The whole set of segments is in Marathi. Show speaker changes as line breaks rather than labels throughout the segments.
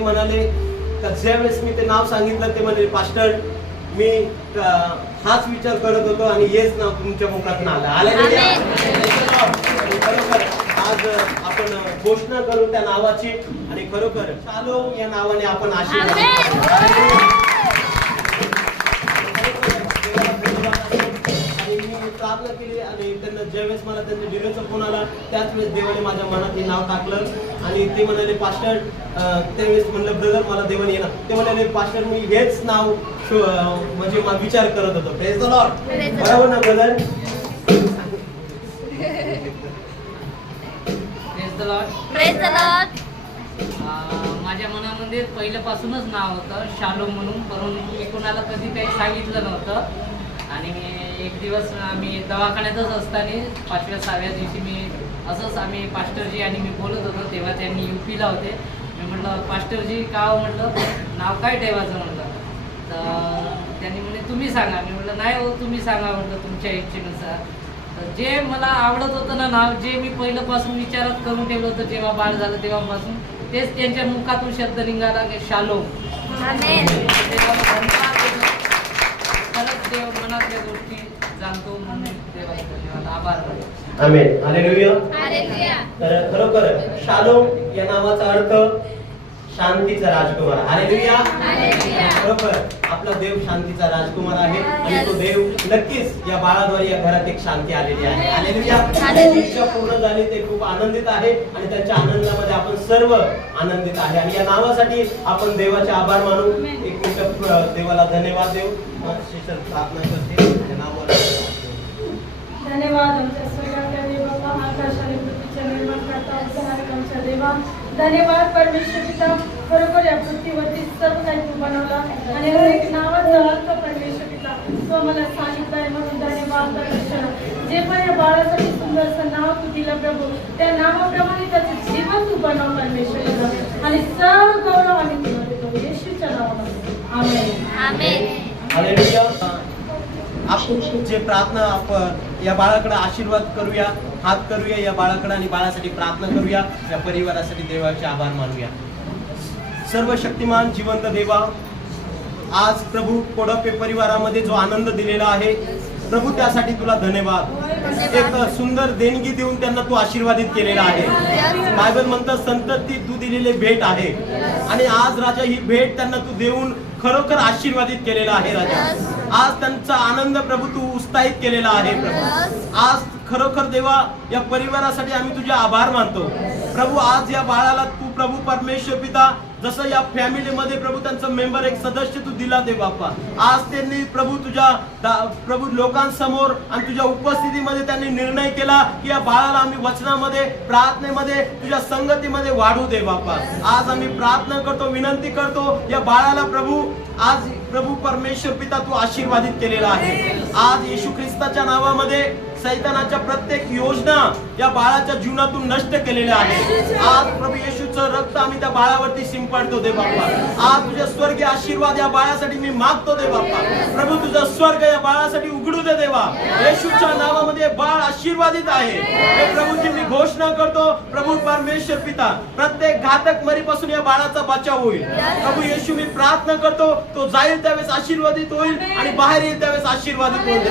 ज्यावेळेस मी ते नाव सांगितलं ते म्हणजे पास्टर मी हाच विचार करत होतो आणि हेच नाव तुमच्या मुखातून आलं. हालेलुया. खरोखर आज आपण घोषणा करू त्या नावाची आणि खरोखर शालो या नावाने आपण आशीर्वाद प्रार्थना केली आणि त्यांना ज्यावेळेस मला त्यांच्या डिलेचा फोन आला त्याच वेळेस देवाने माझ्या मनात हे नाव टाकलं. आणि ते म्हणाले पास्टर त्यावेळेस म्हणलं ब्रदर मला देवाने येणार ते म्हणाले पास्टर मी हेच नाव म्हणजे मला विचार करत होतो. बरोबर ना ब्रदर.
प्रेज द लॉर्ड
माझ्या मनामध्ये पहिल्यापासूनच नाव होतं शालो म्हणून परंतु मी कोणाला कधी काही सांगितलं नव्हतं. आणि एक दिवस आम्ही दवाखान्यातच असताना पाचव्या सहाव्या दिवशी मी असंच आम्ही पास्टरजी आणि मी बोलत होतो तेव्हा त्यांनी यू पीला होते. मी म्हटलं पास्टरजी का हो?" म्हटलं नाव काय ठेवायचं? म्हटलं. तर त्यांनी म्हणे तुम्ही सांगा. मी म्हटलं नाही हो तुम्ही सांगा. म्हटलं तुमच्या इच्छेनुसार. तर जे मला आवडत होतं ना नाव जे मी पहिल्यापासून विचारात करून ठेवलं होतं जेव्हा बाळ झालं तेव्हापासून तेच त्यांच्या मुखातून शब्द निघाला की शालो. देव मनातल्या गोष्टी जाणतो म्हणून देवाला धन्यवाद आभार मानतो.
आमेन. हालेलुया.
हालेलुया.
तर खरोखर शालो या नावाचा अर्थ शांतीचा राजकुमार. हालेलुया.
हालेलुया.
बरोबर आपला देव शांतीचा राजकुमार आहे आणि तो देव नक्कीच या बाळाद्वारे या घरात एक शांती आलेली आहे. हालेलुया. इच्छा पूर्ण झाली ते खूप आनंदित आहे आणि त्यांच्या आनंदामध्ये आपण सर्व आनंदित आहे. आणि या नावासाठी आपण देवाचे आभार मानू. एक मिनिट देवाला धन्यवाद देऊ. प्रार्थना करते
धन्यवाद आमच्या स्वर्गातल्या देवाला आकाश आणि पृथ्वीच्या निर्माण करता उद्धारक आमच्या देवा. धन्यवाद परमेश्वर पिता. बरोबर या पृथ्वीवरती सर्व काही तू बनवला आणि हर एक नावाचा अर्थ परमेश्वर पिता. तो मला सांगितलाय म्हणून धन्यवाद परमेश्वर. जे पण या बाळासाठी सुंदरसं नाव तू दिलं प्रभू त्या नावाप्रमाणे त्याचं जीवन तू बनव परमेश्वर पिता. आणि सर्व गौरव आम्ही तुला देतो. येशूच्या नावामध्ये. आमेन.
आमेन.
जे प्रार्थना आपण या बाळाकडे आशीर्वाद करूया हात करूया या बाळाकडे आणि बाळासाठी प्रार्थना करूया. या परिवारासाठी देवाचे आभार मानूया. सर्व शक्तिमान जिवंत देवा आज प्रभू कोडपे परिवारामध्ये जो आनंद दिलेला आहे प्रभू त्यासाठी तुला धन्यवाद. एक सुंदर देणगी देऊन त्यांना तू आशीर्वादित केलेला आहे. बायबल म्हणतात संतती तू दिलेले भेट आहे. आणि आज राजा ही भेट त्यांना तू देऊन खरोखर आशीर्वादित केलेला आहे राजा. आज त्यांचा आनंद प्रभू तू उत्साहित केलेला आहे प्रभू. आज खरोखर देवा या परिवारासाठी आम्ही तुझे आभार मानतो. प्रभू आज या बाळाला तू प्रभू परमेश्वर पिता जसं या फॅमिलीमध्ये प्रभू त्यांचं मेंबर एक सदस्य तू दिला दे बाप्पा. आज त्यांनी प्रभू तुझ्या प्रभू लोकांसमोर आणि तुझ्या उपस्थितीमध्ये त्यांनी निर्णय केला की या बाळाला आम्ही वचनामध्ये प्रार्थनेमध्ये तुझ्या संगतीमध्ये वाढू दे बाप्पा. आज आम्ही प्रार्थना करतो विनंती करतो या बाळाला प्रभू आज प्रभू परमेश्वर पिता तू आशीर्वादित केलेला आहे. आज येशू ख्रिस्ताच्या नावामध्ये सैतानाच्या प्रत्येक योजना या बाळाच्या जीवनातून नष्ट केलेल्या आहेत. आज प्रभू येशूचं रक्त आम्ही त्या बाळावरती शिंपडतो दे बाप्पा. आज तुझ्या स्वर्गीय आशीर्वाद या बाळासाठी मी मागतो दे बाप्पा. प्रभू तुझा स्वर्ग या बाळासाठी उघडू दे देवा. येशूच्या नावामध्ये बाळ आशीर्वादित आहे. हे प्रभूची मी घोषणा करतो प्रभू परमेश्वर पिता प्रत्येक घातक मरीपासून या बाळाचा बचाव होईल. प्रभू येशू मी प्रार्थना करतो तो जाईल त्यावेळेस आशीर्वादित होईल आणि बाहेर येईल त्यावेळेस आशीर्वादित होईल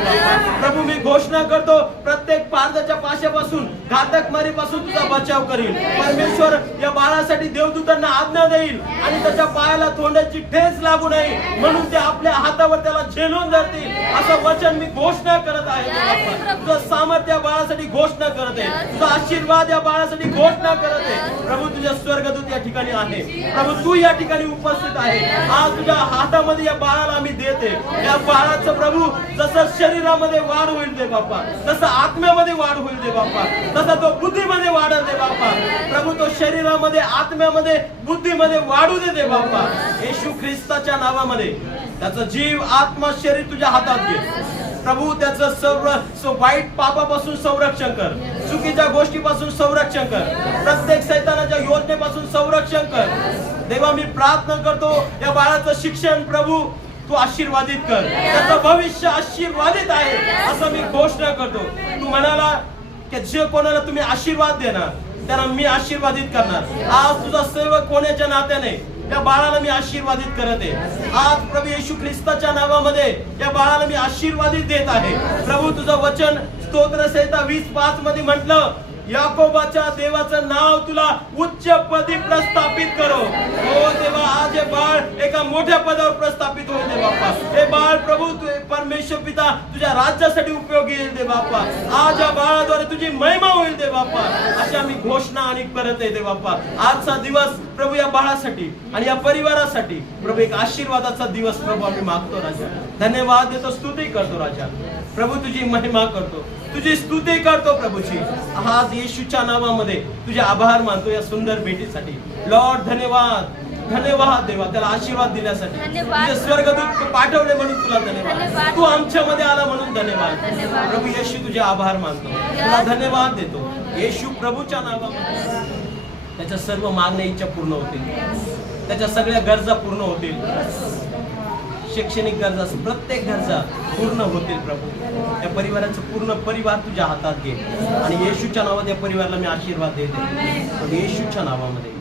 प्रभू मी घोषणा करतो प्रत्येक पारदाच्या पाशापासून घातक मरीपासून तुझा बचाव करील परमेश्वर या बाळासाठी देवदूतांना आज्ञा देईल आणि त्याच्या पायाला तोंडाची ठेस लागू नये. म्हणून ते आपल्या हातावर त्याला झेलून धरतील. असं वचन मी घोषणा करत आहे तुझं सामर्थ्य बाळासाठी घोषणा करत आहे. तुझा आशीर्वाद या बाळासाठी घोषणा करत आहे. प्रभू तुझ्या स्वर्गदूत या ठिकाणी आहे. प्रभू तू या ठिकाणी उपस्थित आहे. आज तुझ्या हातामध्ये या बाळाला आम्ही देते. या बाळाचं प्रभू जसं शरीरामध्ये वाढ होईल दे बाप्पा तसं आत्म्यामध्ये वाढ होईल दे बाप्पा. तसा तो बुद्धीमध्ये वाढत दे बाप्पा. प्रभू तो शरीरामध्ये आत्म्यामध्ये बुद्धीमध्ये वाढू दे दे बाप्पा. येशू ख्रिस्ताच्या नावामध्ये. त्याचा जीव आत्मा शरीर तुझ्या हातात घे. प्रभू त्याचं सर्व वाईट पापापासून संरक्षण कर. चुकीच्या गोष्टीपासून संरक्षण कर. प्रत्येक सैतानाच्या योजनेपासून संरक्षण कर. देवा मी प्रार्थना करतो या बाळाचं शिक्षण प्रभू तू आशीर्वादित कर. त्याचं भविष्य आशीर्वादित आहे असं मी घोषणा करतो. तू म्हणाला की जे कोणाला तुम्ही आशीर्वाद देणार त्यांना मी आशीर्वादित करणार. आज तुझा सेवक कोणाच्या नात्याने या बाळाला मी आशीर्वादित करत आहे. आज प्रभू येशू ख्रिस्ताच्या नावामध्ये या बाळाला मी आशीर्वादित देत आहे. प्रभू तुझं वचन स्तोत्र संहिता वीस पाच मध्ये म्हटलं याकोबाच्या देवाचं नाव तुला उच्च पदी प्रस्थापित करो. हो देवा आज हे बाळ एका मोठ्या पदावर प्रस्थापित होईल दे बाप्पा. हे बाळ प्रभू तू परमेश्वर पिता तुझ्या राज्यासाठी उपयोगी येईल दे बाप्पा. आज या बाळाद्वारे तुझी महिमा होईल दे बाप्पा. अशी आम्ही घोषणा आणि करत आहे दे बाप्पा. आजचा दिवस प्रभू या बाळासाठी आणि या परिवारासाठी प्रभू एक आशीर्वादाचा दिवस प्रभू आम्ही मागतो राजा. धन्यवाद देतो स्तुती करतो राजा. प्रभू तुझी महिमा करतो. तुझी स्तुती करतो प्रभूची. आज येशूच्या नावामध्ये तुझे आभार मानतो या सुंदर भेटीसाठी. लॉर्ड धन्यवाद. धन्यवाद देवा त्याला आशीर्वाद दिल्यासाठी. तुझे स्वर्गदूत पाठवले म्हणून तुला धन्यवाद. तू आमच्यामध्ये आला म्हणून धन्यवाद.
धन्यवाद.
प्रभू येशू तुझे आभार मानतो. तुला धन्यवाद. देतो. येशू प्रभूच्या नावामध्ये. त्याच्या सर्व मागण्या इच्छा पूर्ण होतील. त्याच्या सगळ्या गरजा पूर्ण होतील. शैक्षणिक गरजा प्रत्येक गरजा पूर्ण होतील प्रभू. या परिवाराचं पूर्ण परिवार तुझ्या हातात घे. आणि येशूच्या नावात या परिवाराला मी आशीर्वाद देते. येशूच्या नावामध्ये.